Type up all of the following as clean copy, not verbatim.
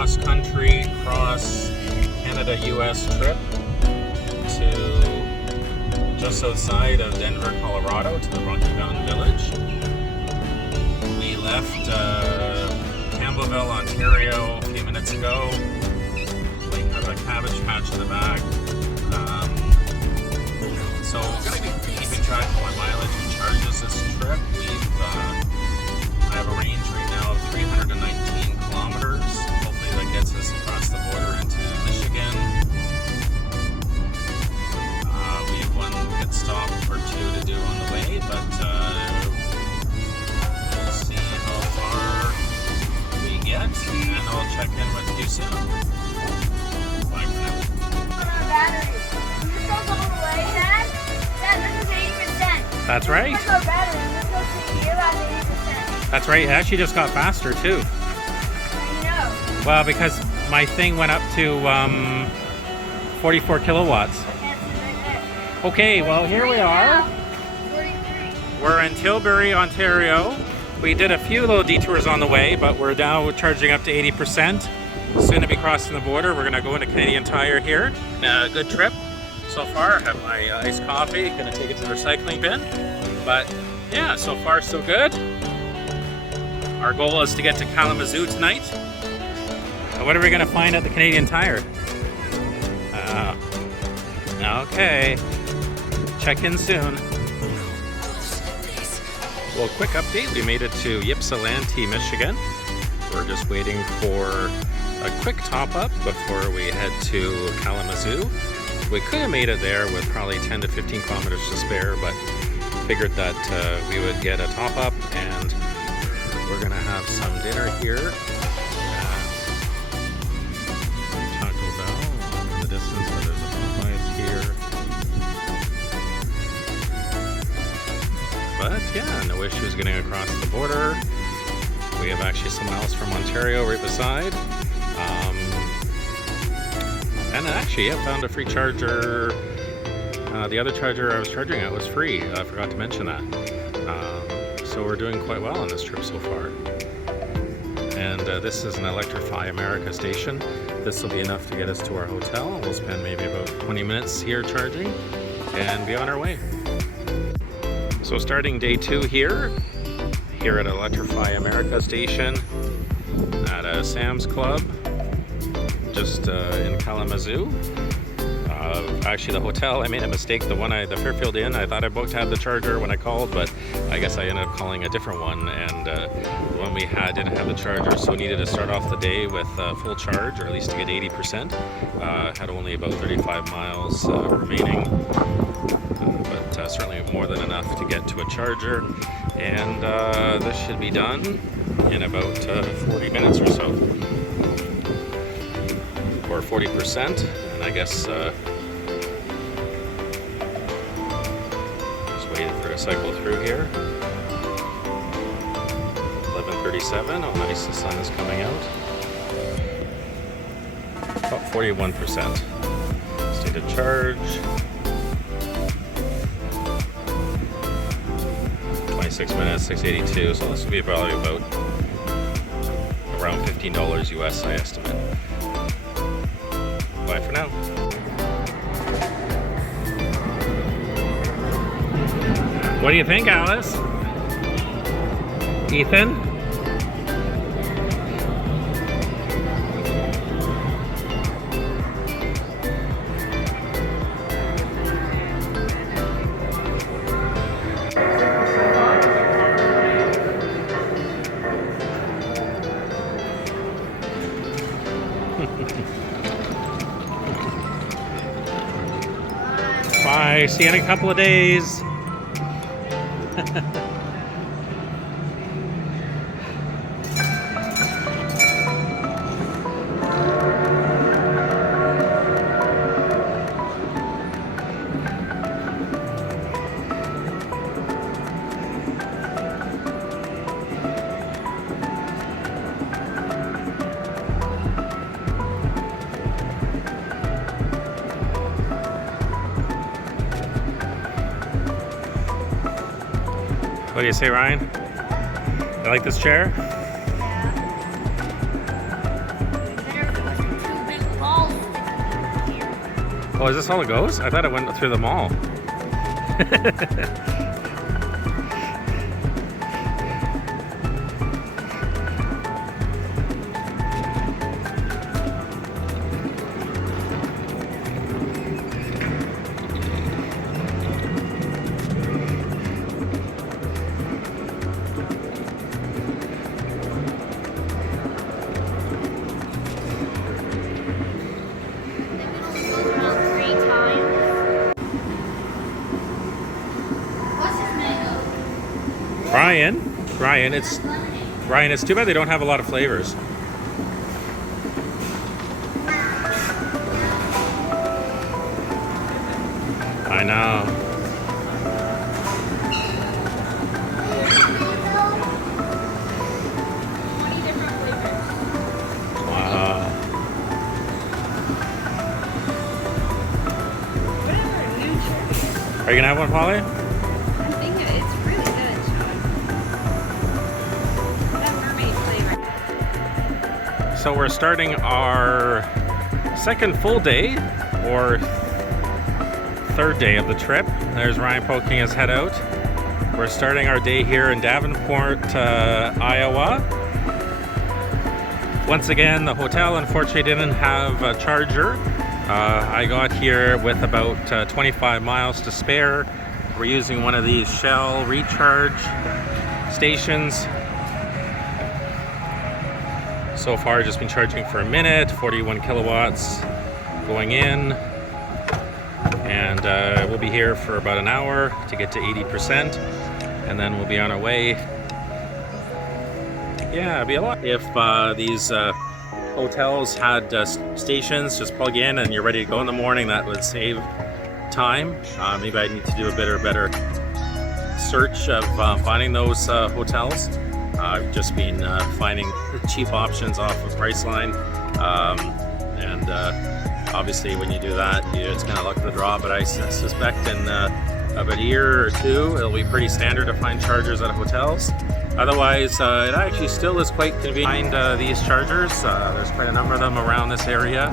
cross-country, cross-Canada-US trip to just outside of Denver, Colorado, to the Rocky Mountain Village. We left Campbellville, Ontario a few minutes ago. We have a cabbage patch in the back. So I'm going to be keeping track of my mileage and charges this trip. I have a range right now of 319 kilometers. Hopefully that gets us across the border into Michigan. We have one pit stop or two to do on the way, but we'll see how far we get, and I'll check in with you soon. Bye for now. Battery. This goes all the way, Dad? Dad, this is 80%. That's right. Look at our battery. This goes to here at 80%. That's right. It actually just got faster too. I know. Well, because my thing went up to 44 kilowatts. I can't see right there. Okay, well here we are. 43. We're in Tilbury, Ontario. We did a few little detours on the way, but we're now charging up to 80%. Soon to be crossing the border. We're gonna go into Canadian Tire here. Good trip so far. I have my iced coffee. Gonna take it to the recycling bin. But yeah, so far so good. Our goal is to get to Kalamazoo tonight. What are we gonna find at the Canadian Tire? Okay, check in soon. Well, quick update, we made it to Ypsilanti, Michigan. We're just waiting for a quick top up before we head to Kalamazoo. We could have made it there with probably 10 to 15 kilometers to spare, but figured that we would get a top up, and we're gonna have some dinner here. Taco Bell in the distance, but there's a Popeyes here. But yeah, no issues getting across the border. We have actually someone else from Ontario right beside. And actually, I found a free charger. The other charger I was charging at was free. I forgot to mention that. So we're doing quite well on this trip so far. And this is an Electrify America station. This will be enough to get us to our hotel. We'll spend maybe about 20 minutes here charging and be on our way. So starting day 2 here at Electrify America station at a Sam's Club, just in Kalamazoo. Actually, the hotel, I made a mistake. The Fairfield Inn, I thought I booked had the charger when I called, but I guess I ended up calling a different one, and the one we had didn't have the charger, so we needed to start off the day with full charge, or at least to get 80%. Had only about 35 miles remaining, but certainly more than enough to get to a charger, and this should be done in about 40 minutes or so, or 40%, and I guess for a cycle through here. 11:37. Oh, nice. The sun is coming out. About 41%. State of charge. 26 minutes, 682. So this will be probably about around $15 US, I estimate. Bye for now. What do you think, Alice? Ethan? Bye. See you in a couple of days. What do you say, Ryan? You like this chair? Yeah. Oh, is this all it goes? I thought it went through the mall. Ryan, it's too bad they don't have a lot of flavors. I know. Wow. Are you gonna have one, Polly? I'm thinking it's really good, Sean. That mermaid flavor. So we're starting our second full day, or third day of the trip. There's Ryan poking his head out. We're starting our day here in Davenport, Iowa. Once again, the hotel unfortunately didn't have a charger. I got here with about 25 miles to spare. We're using one of these Shell recharge stations. So far, just been charging for a minute, 41 kilowatts going in. And we'll be here for about an hour to get to 80%. And then we'll be on our way. Yeah, it'd be a lot. If these hotels had stations, just plug in and you're ready to go in the morning, that would save time. Maybe I need to do a better search of finding those hotels. I've just been finding cheap options off of Priceline, and obviously when you do that, it's kind of luck of the draw, but I suspect in about a year or two it'll be pretty standard to find chargers at hotels. Otherwise, it actually still is quite convenient to find these chargers. There's quite a number of them around this area,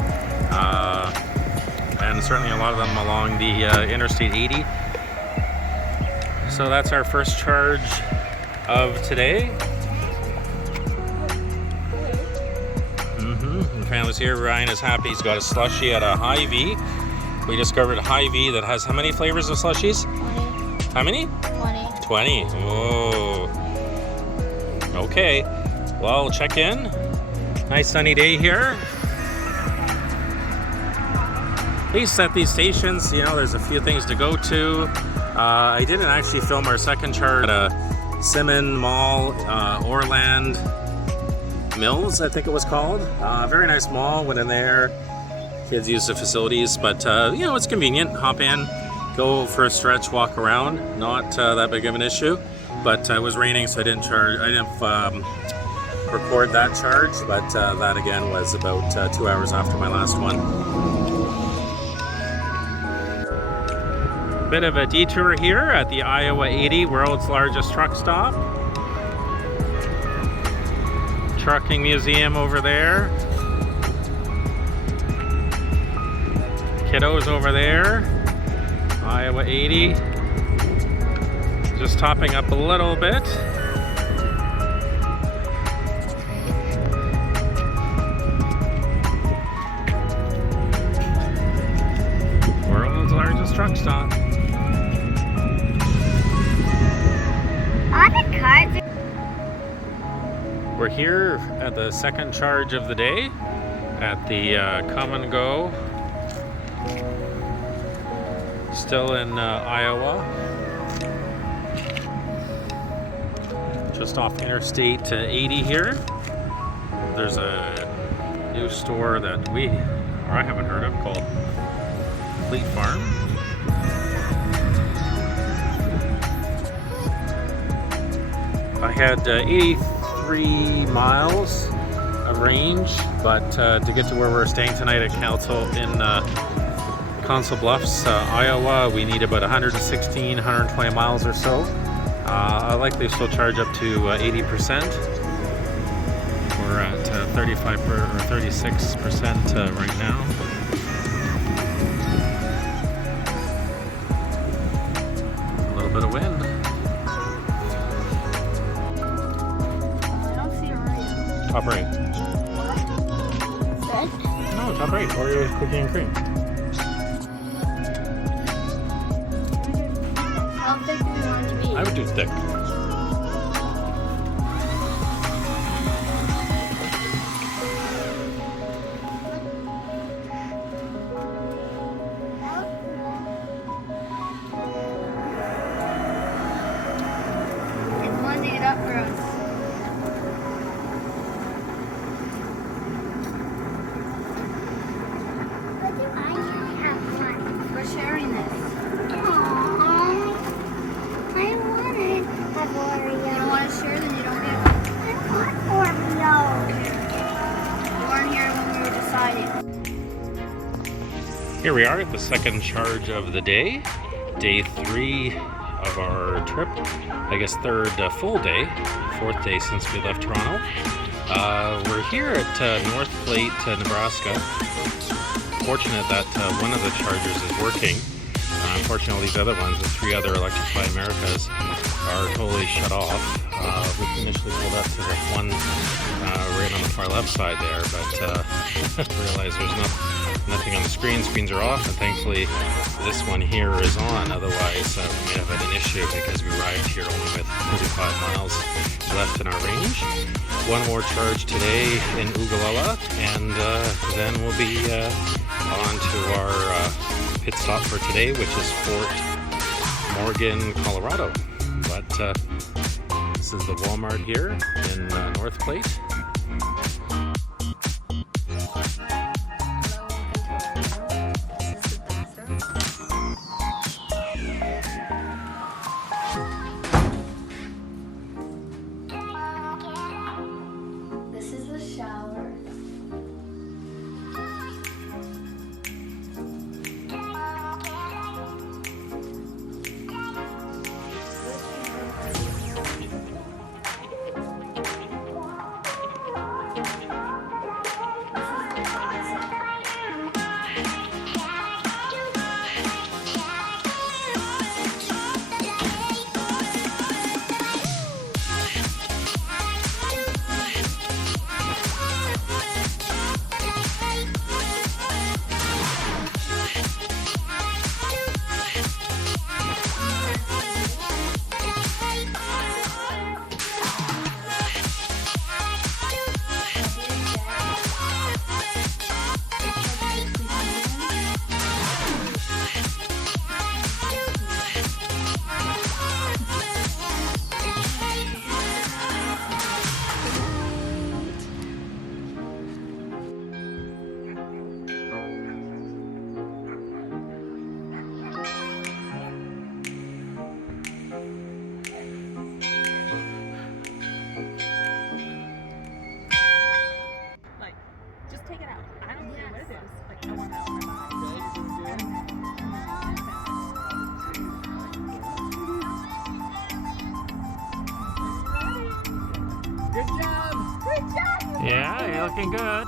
and certainly a lot of them along the Interstate 80. So that's our first charge of today. The family's here. Ryan is happy. He's got a slushie at a Hy-Vee. We discovered a Hy-Vee that has how many flavors of slushies? 20. How many? 20. 20. Oh. Okay. Well, we'll check in. Nice sunny day here. These at these stations, there's a few things to go to. I didn't actually film our second charge at a Simon Mall, Orland Mills, I think it was called. Very nice mall. Went in there. Kids use the facilities, but it's convenient. Hop in, go for a stretch, walk around. Not that big of an issue. But it was raining, so I didn't record that charge. But that again was about 2 hours after my last one. Bit of a detour here at the Iowa 80, world's largest truck stop. Trucking museum over there. Kiddos over there. Iowa 80. Just topping up a little bit. World's largest truck stop. All the cards. We're here at the second charge of the day at the Come and Go. Still in Iowa. Just off Interstate 80 here. There's a new store that I haven't heard of, called Fleet Farm. I had 83 miles of range, but to get to where we're staying tonight at Council Bluffs, Iowa, we need about 116, 120 miles or so. I likely still charge up to 80%. We're at 35 or 36% right now. Top right. Good. No, top right. Oreos, cookie, and cream. How thick do you want it to be? I would do thick. It's blending it up for us. What do I have one? We're sharing this. Aww. I want to have Oreo. You don't want to share, then you don't get one. I want Oreo. You weren't here when we were deciding. Here we are at the second charge of the day. Day 3 of our trip. I guess third full day. 4th day since we left Toronto. We're here at North Plate, Nebraska. Fortunate that one of the chargers is working. Unfortunately, these other ones, the 3 other Electrify Americas, are totally shut off. We initially pulled up to the one right on the far left side there, but realized there's nothing on the screen. Screens are off, and thankfully this one here is on. Otherwise, we may have had an issue because we arrived here only with 35 miles left in our range. One more charge today in Ugalala, and then we'll be on to our pit stop for today, which is Fort Morgan, Colorado. But this is the Walmart here in North Plate. This is the shower. Take it out. I don't care what it is. Like, I want that on my body. Good job! Good job! Yeah, you're looking good.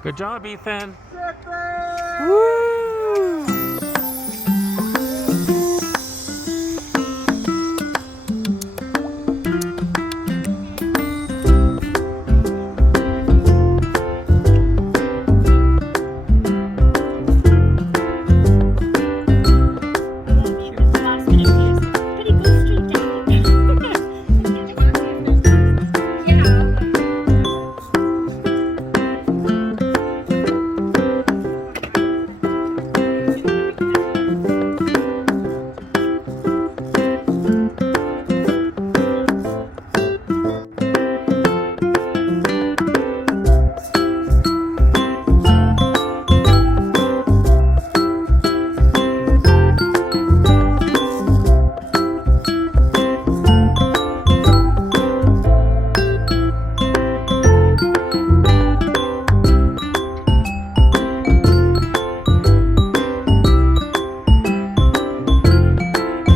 Good job, Ethan.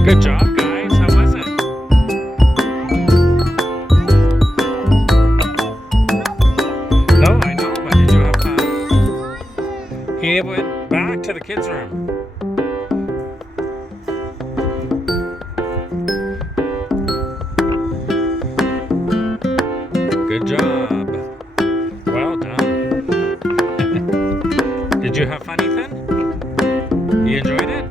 Good job, guys. How was it? No, I know, but did you have fun? He went back to the kids' room. Good job. Well done. Did you have fun, Ethan? You enjoyed it?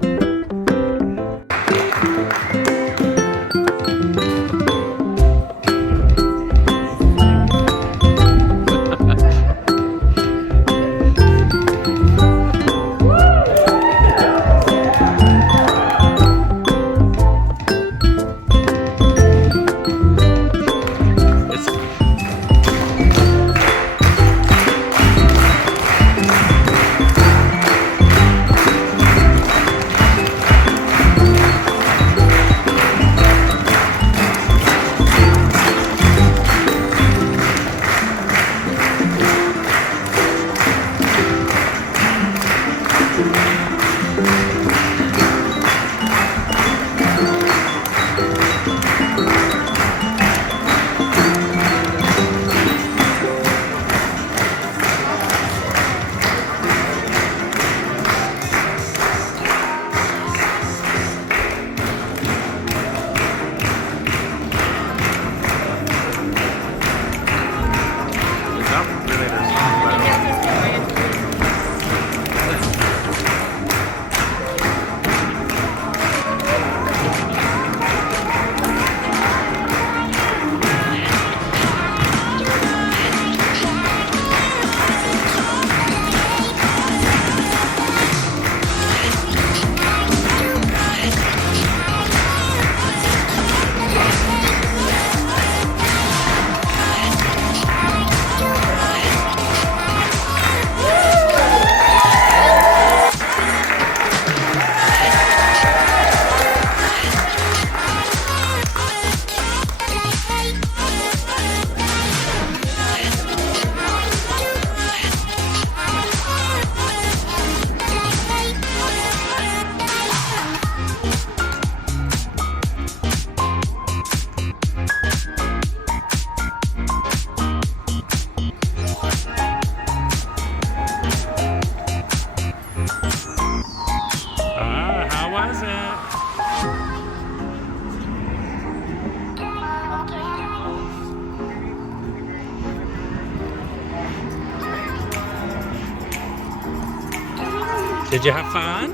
Did you have fun?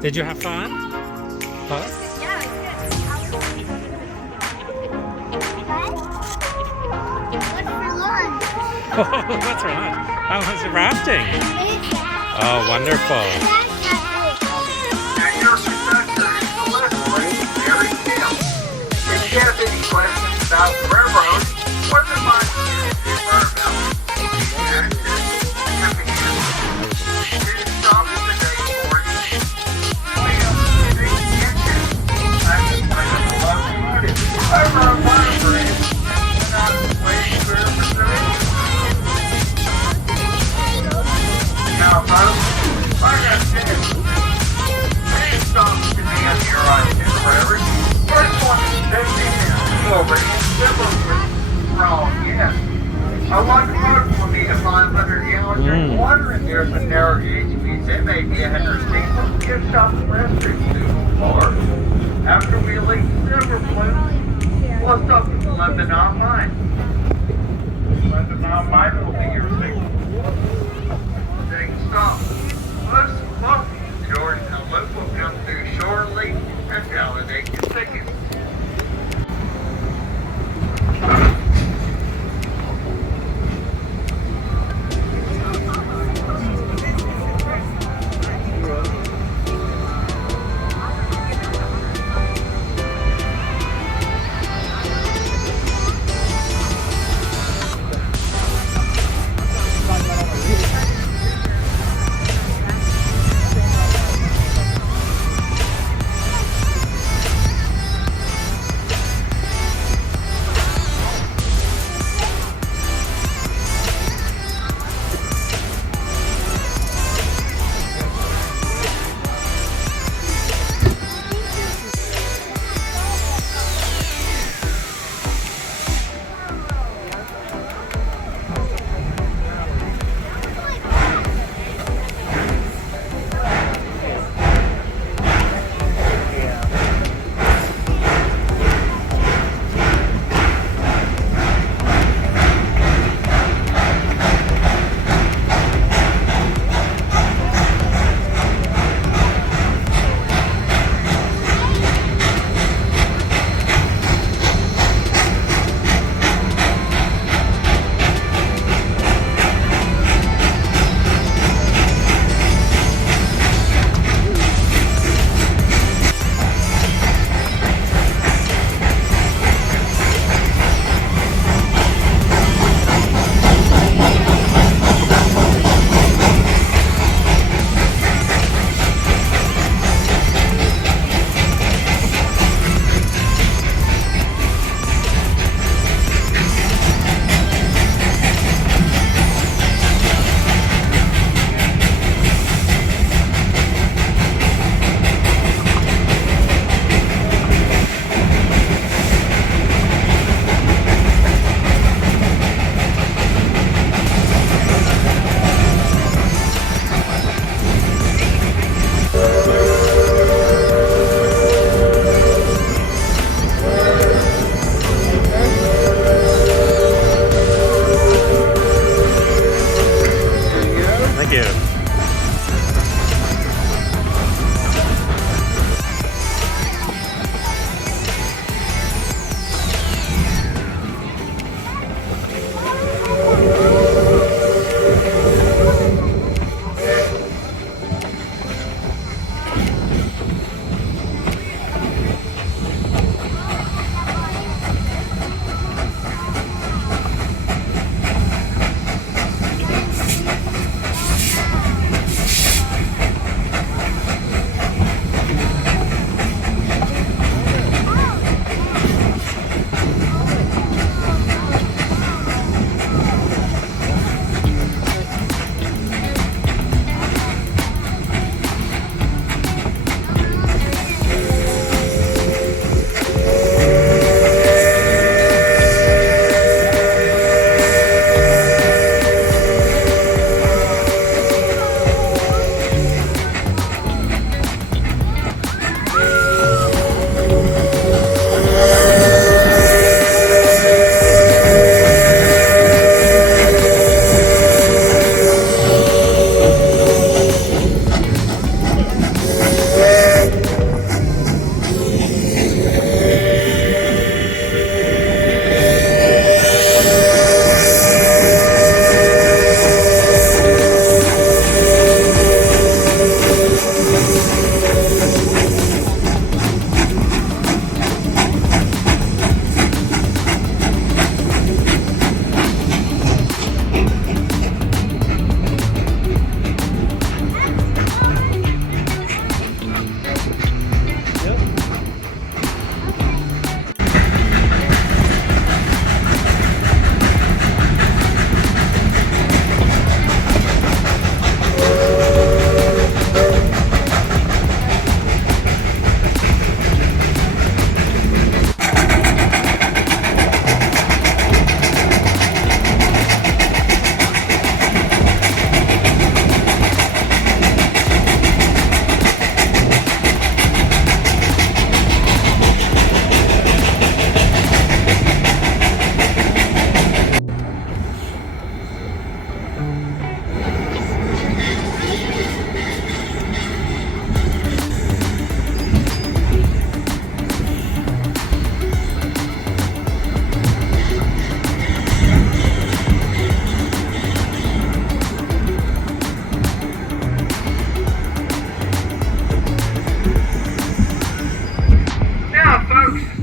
Did you have fun? Huh? Yeah, it's good. What's for lunch? What's for lunch? How was the rafting? Oh, wonderful. And your successor is the legendary Mary Kim. If you have any questions about the railroad or the mine in Burville, and happy to stop at the day for you. We have the big kitchen. I just like a lovely party. Over a fire bridge. Not waiting for the Now, folks, like I said, A locomotive will need a 500 gallon drink of water in there, but narrow gauge means they may be 100 people. Gift shop and restrooms to move forward. After we leave Silver Plume, we'll stop at the Lebanon Mine. Lebanon Mine will be your next stop. Most welcome, George and Luke will come through shortly and validate your tickets.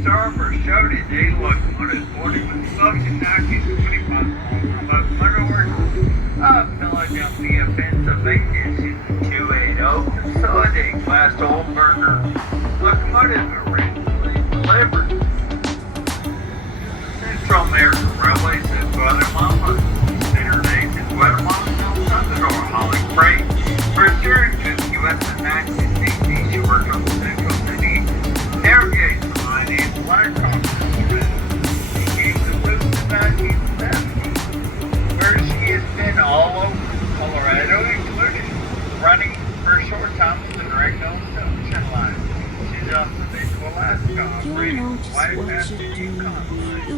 server showed it. They locomotive 40 with function 1925 locomotive of Philadelphia, Pennsylvania, season 280 facility. Class old burner locomotive originally delivered. Central American Railways in Guatemala. Center days in Guatemala, El Salvador, hauling freight. Return to the U.S. in 1960. She worked on the Central City Navigation Line in Blackhawk. She came to Luke in 1970, where she has been all over Colorado, including running for a short time with the direct ocean line. She's also been to Alaska, operating White Passenger Yukon line. She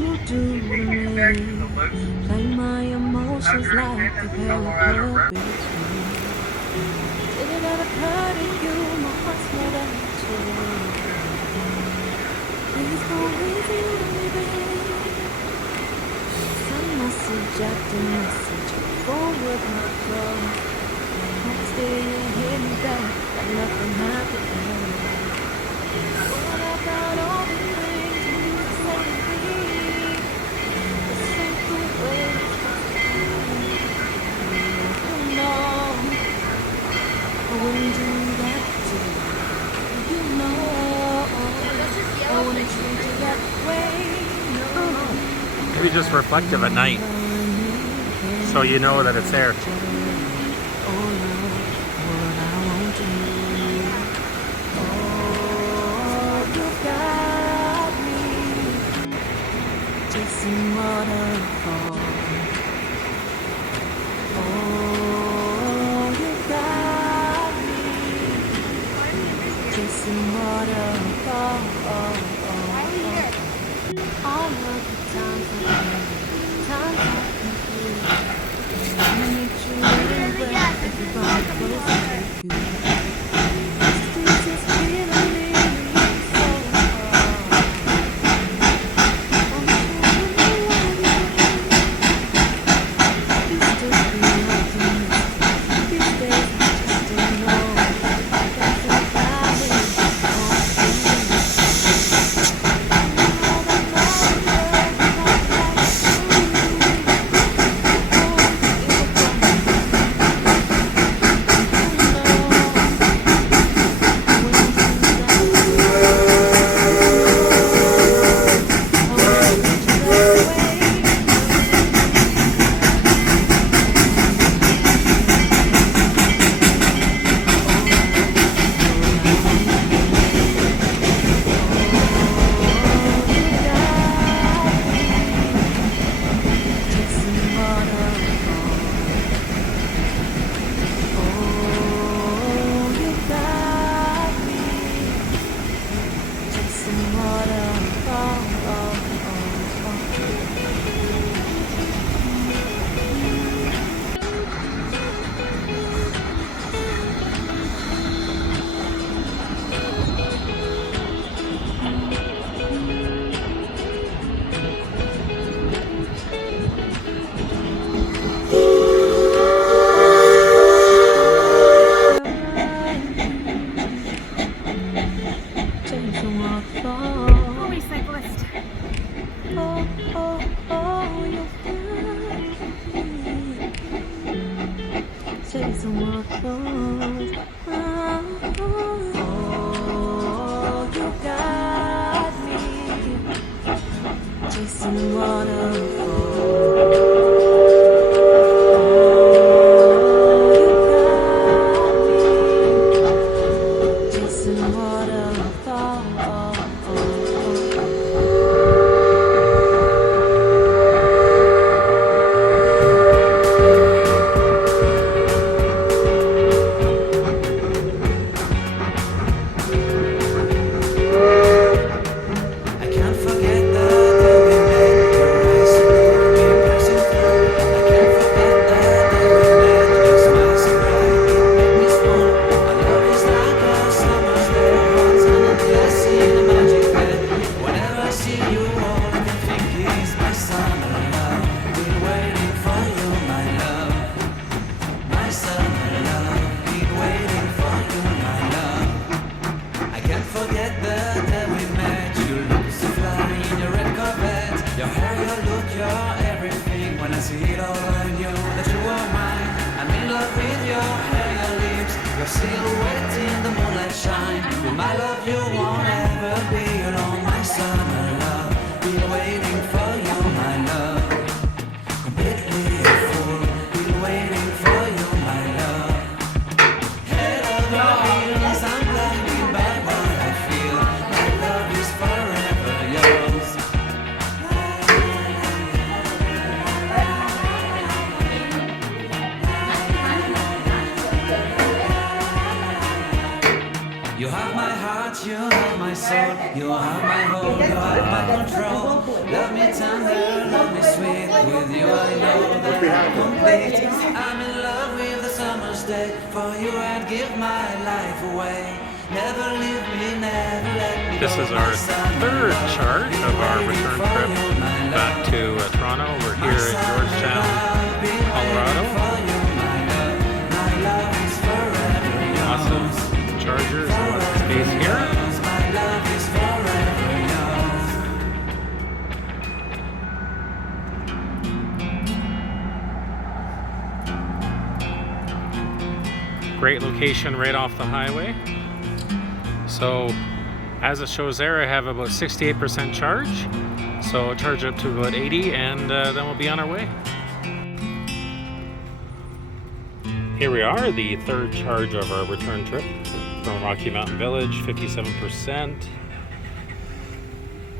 connects to the Luke. Play my emotions like a Colorado Did it ever occur to you my heart's not empty? Please go easy on me, babe. Send message after message, forward my call. Next day you hit me back, but nothing happened. What about all the things we say to me? The simple ways you know I wouldn't do that to you. You know I wouldn't treat you that way. Maybe just reflective at night, so you know that it's there. Chasing waterfall. Oh, you got me. Chasing waterfall. All of the times I confused. I need you everywhere. Everybody close to you. This is feeling me so chasing waterfalls. Oh, you got me chasing waterfalls. I can't forget the day we met, your eyes Your hair, your look, your everything. When I see it all, I knew that you were mine. I'm in love with your hair, your lips, your silhouette in the moonlight shine. With my love, you won't ever be alone, my summer love. Been waiting for you, my love. Completely a fool. Been waiting for you, my love. Head over heels, I'm blinded by what I feel. My love is forever yours. You have my heart, you have my soul, you have my home, you have my control. Love me tender, love me sweet, with you I know that I'm complete. I'm in love with the summer's day, for you I'd give my life away. Never leave me, never let me go. This is our third charge of our return trip back to Toronto. We're here in Georgetown, Colorado. Lots of chargers and lots of space here. Great location right off the highway. So as it shows there, I have about 68% charge. So I'll charge up to about 80 and then we'll be on our way. Here we are, the third charge of our return trip from Rocky Mountain Village, 57%.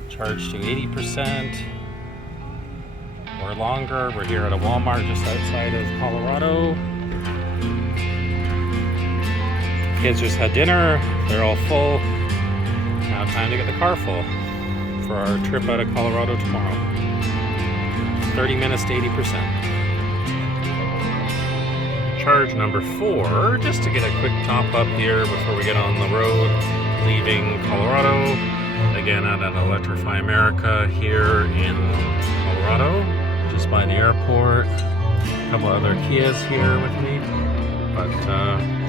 Charge to 80% or longer. We're here at a Walmart just outside of Colorado. Kids just had dinner, they're all full. Now time to get the car full for our trip out of Colorado tomorrow. 30 minutes to 80%. Charge number 4, just to get a quick top up here before we get on the road, leaving Colorado. Again at an Electrify America here in Colorado, just by the airport. A couple other Kias here with me. But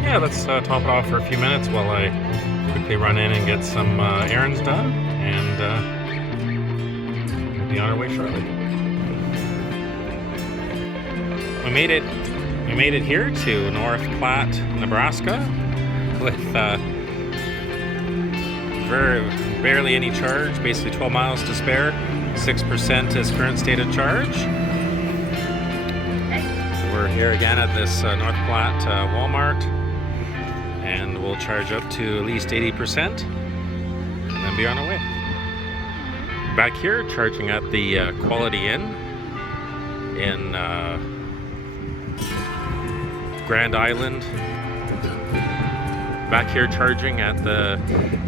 yeah, let's top it off for a few minutes while I quickly run in and get some errands done, and we'll be on our way shortly. We made it here to North Platte, Nebraska, with barely any charge, basically 12 miles to spare. 6% is current state of charge. We're here again at this North Platte Walmart, and we'll charge up to at least 80% and then be on our way. Back here, charging at the Quality Inn in Grand Island. Back here charging at the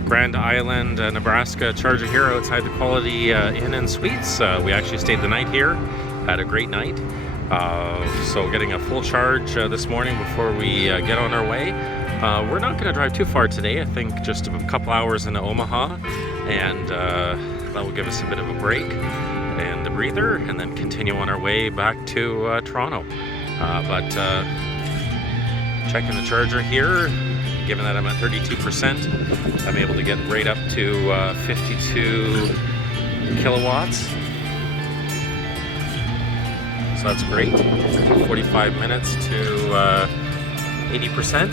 Grand Island, Nebraska charger here outside the Quality Inn and Suites. We actually stayed the night here, had a great night. So getting a full charge this morning before we get on our way. We're not going to drive too far today. I think just a couple hours into Omaha, and that will give us a bit of a break and a breather, and then continue on our way back to Toronto. But checking the charger here, given that I'm at 32%, I'm able to get right up to 52 kilowatts. So that's great. 45 minutes to 80%.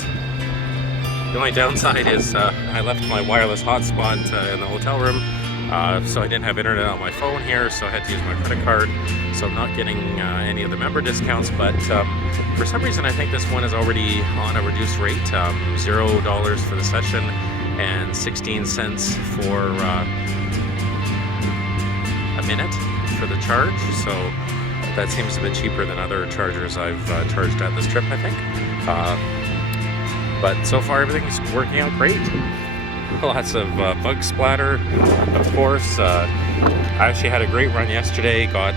The only downside is I left my wireless hotspot in the hotel room, so I didn't have internet on my phone here, so I had to use my credit card. So I'm not getting any of the member discounts, but for some reason I think this one is already on a reduced rate, $0 for the session and 16 cents for a minute for the charge. So that seems a bit cheaper than other chargers I've charged at this trip, I think. But so far everything's working out great. Lots of bug splatter, of course. I actually had a great run yesterday, got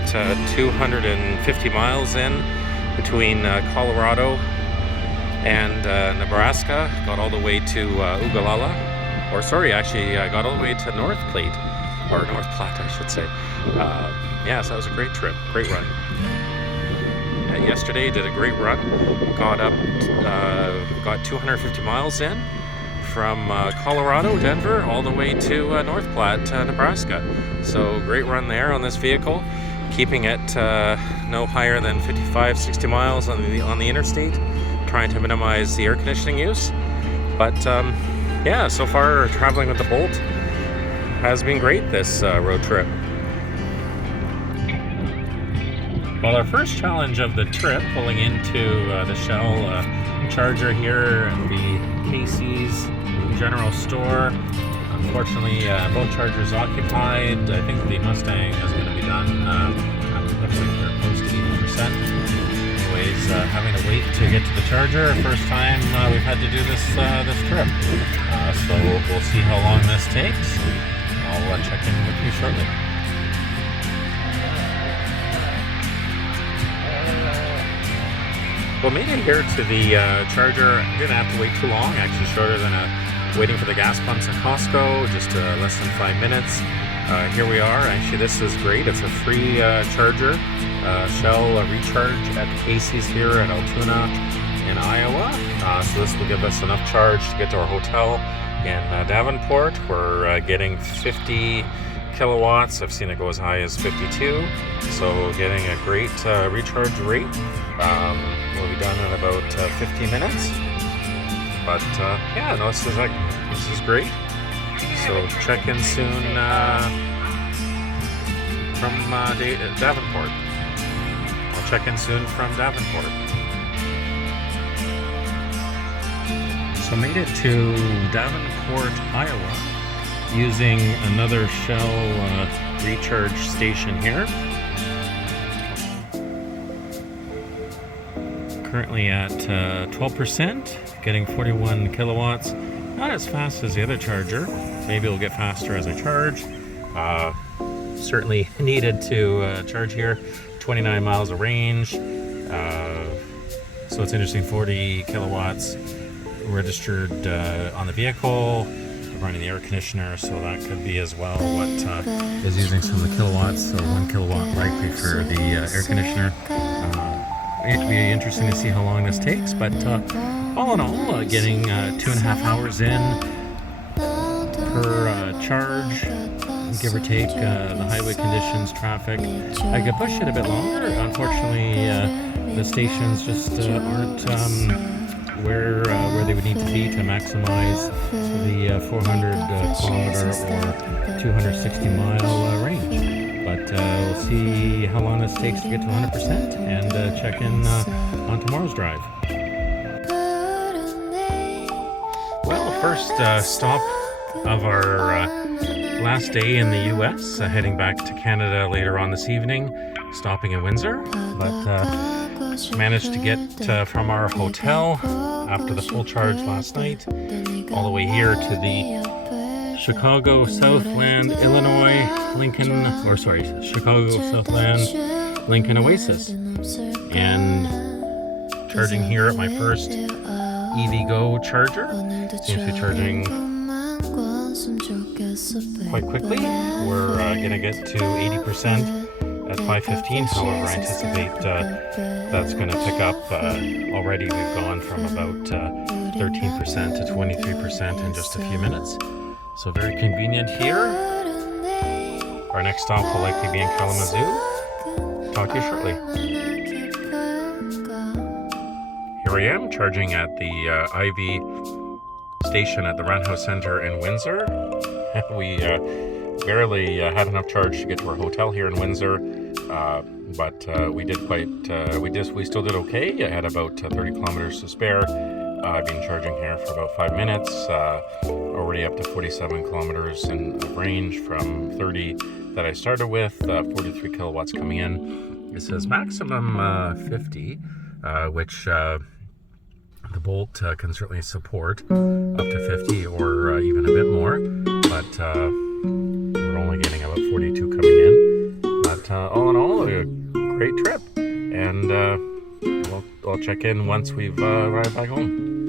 250 miles in between Colorado and Nebraska. Got all the way to Ogallala, or sorry, actually I got all the way to North Platte, I should say. Yeah, so that was a great trip, great run. Yesterday did a great run, got 250 miles in from Colorado, Denver, all the way to North Platte, Nebraska. So great run there on this vehicle, keeping it no higher than 55, 60 miles on the interstate, trying to minimize the air conditioning use. But yeah, so far traveling with the Bolt has been great this road trip. Well, our first challenge of the trip, pulling into the Shell charger here at the Casey's General Store. Unfortunately, both chargers occupied. I think the Mustang is going to be done. Looks like they're close to 80%. Anyways, having to wait to get to the charger. First time we've had to do this trip. So we'll see how long this takes. I'll check in with you shortly. Well, made it here to the charger. Didn't have to wait too long, actually shorter than waiting for the gas pumps at Costco, just less than 5 minutes. Here we are. Actually, this is great. It's a free charger. Shell recharge at Casey's here at Altoona in Iowa. So this will give us enough charge to get to our hotel in Davenport. We're getting 50 kilowatts. I've seen it go as high as 52. So getting a great recharge rate. We'll be done in about 50 minutes. But yeah, no, this is great. So check in soon from Davenport. I'll check in soon from Davenport. So made it to Davenport, Iowa, using another Shell recharge station here. Currently at 12%, getting 41 kilowatts. Not as fast as the other charger. Maybe it'll get faster as I charge. Certainly needed to charge here. 29 miles of range. So it's interesting, 40 kilowatts registered on the vehicle. Running the air conditioner, so that could be as well what is using some of the kilowatts. So 1 kilowatt likely for the air conditioner. It'll be interesting to see how long this takes, but all in all, getting 2.5 hours in per charge, give or take, the highway conditions, traffic. I could push it a bit longer. Unfortunately, the stations just aren't where they would need to be to maximize the 400 kilometer or 260 mile range. But we'll see how long this takes to get to 100% and check in on tomorrow's drive. Well, first stop of our last day in the US, heading back to Canada later on this evening, stopping in Windsor, but managed to get from our hotel after the full charge last night all the way here to the Chicago Southland Illinois Chicago Southland Lincoln Oasis, and charging here at my first EVgo charger. Seems to be charging quite quickly. We're gonna get to 80% at 5:15. However, I anticipate that's going to pick up. Already we've gone from about 13% to 23% in just a few minutes. So very convenient here. Our next stop will likely be in Kalamazoo. Talk to you shortly. Here I am charging at the Ivy station at the Roundhouse Center in Windsor. We barely had enough charge to get to our hotel here in Windsor, but we still did okay. I had about 30 kilometers to spare. I've been charging here for about 5 minutes, already up to 47 kilometers in range from 30 that I started with, 43 kilowatts coming in. It says maximum 50, which the Bolt can certainly support up to 50 or even a bit more, but we're only getting about 42 coming in. But all in all, a great trip, and I'll check in once we've arrived back home.